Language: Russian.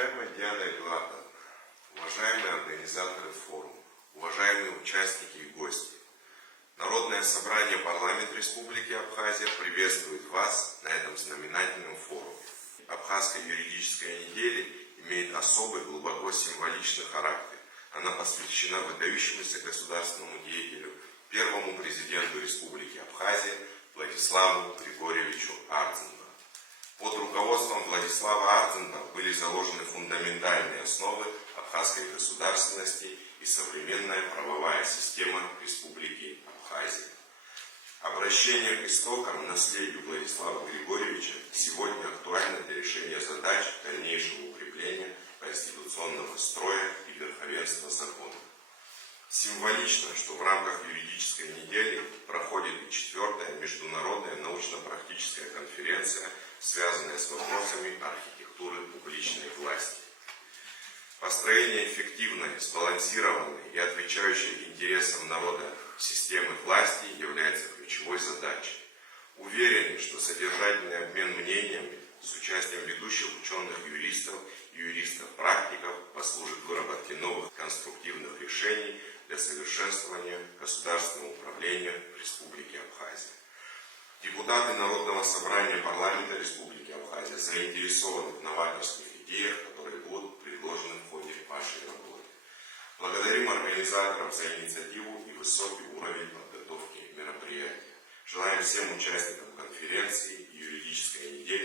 Уважаемая Диана Эдуардовна, уважаемые организаторы форума, уважаемые участники и гости, Народное собрание парламента Республики Абхазия приветствует вас на этом знаменательном форуме. Абхазская юридическая неделя имеет особый, глубоко символичный характер. Она посвящена выдающемуся государственному деятелю, первому президенту Республики Абхазия Владиславу Григорьевичу Ардзинбу. Под руководством Владислава Ардзинба были заложены фундаментальные основы абхазской государственности и современная правовая система Республики Абхазия. Обращение к истокам, наследию Владислава Григорьевича сегодня актуально для решения задач дальнейшего укрепления конституционного строя и верховенства закона. Символично, что в рамках юридической недели проходит и 4-я международная научно-практическая конференция, связанная с вопросами архитектуры публичной власти. Построение эффективной, сбалансированной и отвечающей интересам народа системы власти является ключевой задачей. Уверены, что содержательный обмен мнениями с участием ведущих ученых юристов и юристов-практиков послужит выработке новых конструктивных решений для совершенствования государственного управления в Республике Абхазия. Депутаты Народного собрания парламента Республики Абхазия заинтересованы в новаторских идеях, которые будут предложены в ходе вашей работы. Благодарим организаторов за инициативу и высокий уровень подготовки мероприятия. Желаем всем участникам конференции и юридической недели